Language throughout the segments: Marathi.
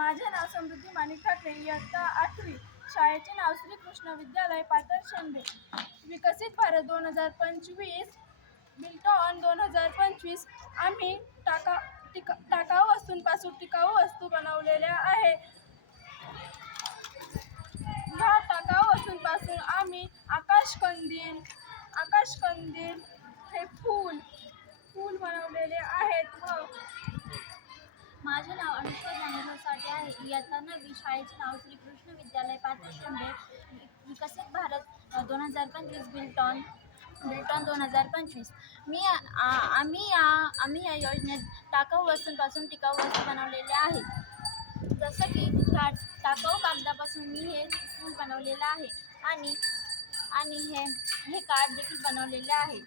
माझे नाव समृद्धी माणिक ठाकरे, इयत्ता 8वी. शाळेचे नाव श्री कृष्ण विद्यालय पाथरशेंबे. विकसित भारत 2025, बिल्ट ऑन 2025. आम्ही टाकाऊ वस्तूंपासून टिकाऊ वस्तू बनवलेल्या आहे. ह्या टाकाऊ वस्तूंपासून आम्ही आकाशकंदील हे फूल बनवलेले आहेत. माझे नाव अनुष्का ज्ञानेश्वर साठे आहे, इयत्ता 9वी. शाळेचे नाव श्री कृष्ण विद्यालय पाथरशेंबे. विकसित भारत 2025, बिल्ट ऑन 2025. आम्ही या योजनेत टाकाऊ वस्तूंपासून टिकाऊ वस्तू बनवलेल्या आहेत. जसं की टाकाऊ कागदापासून मी हे फूल बनवलेलं आहे आणि हे कार्ड देखील बनवलेले आहे.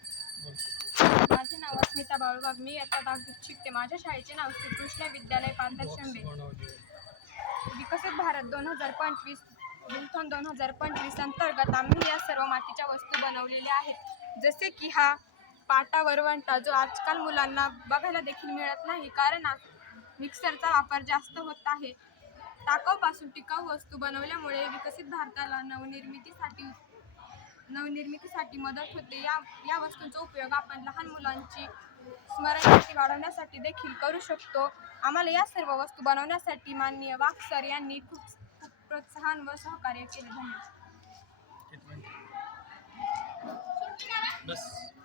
माझे नाव अस्मिता बाळूबाग, मी इयत्ता 10वीत शिकते. माझ्या शाळेचे नाव श्री कृष्ण विद्यालय पाथरशेंबे. विकसित भारत 2025, बिल्ट ऑन 2025 अंतर्गत आम्ही या सर्व मातीच्या वस्तू बनवलेल्या आहेत. जसे की हा पाटा वरवंटा, जो आजकाल मुलांना बघायला देखील मिळत नाही, कारण मिक्सरचा वापर जास्त होत आहे. टाकाऊपासून टिकाऊ वस्तू बनवल्यामुळे विकसित भारताला नवनिर्मितीसाठी मदत होते. या वस्तूंचा उपयोग आपण लहान मुलांची स्मरणशक्ती वाढवण्यासाठी देखील करू शकतो. आम्हाला या सर्व वस्तू बनवण्यासाठी माननीय वाघ सर यांनी खूप प्रोत्साहन व सहकार्य केले. धन्यवाद.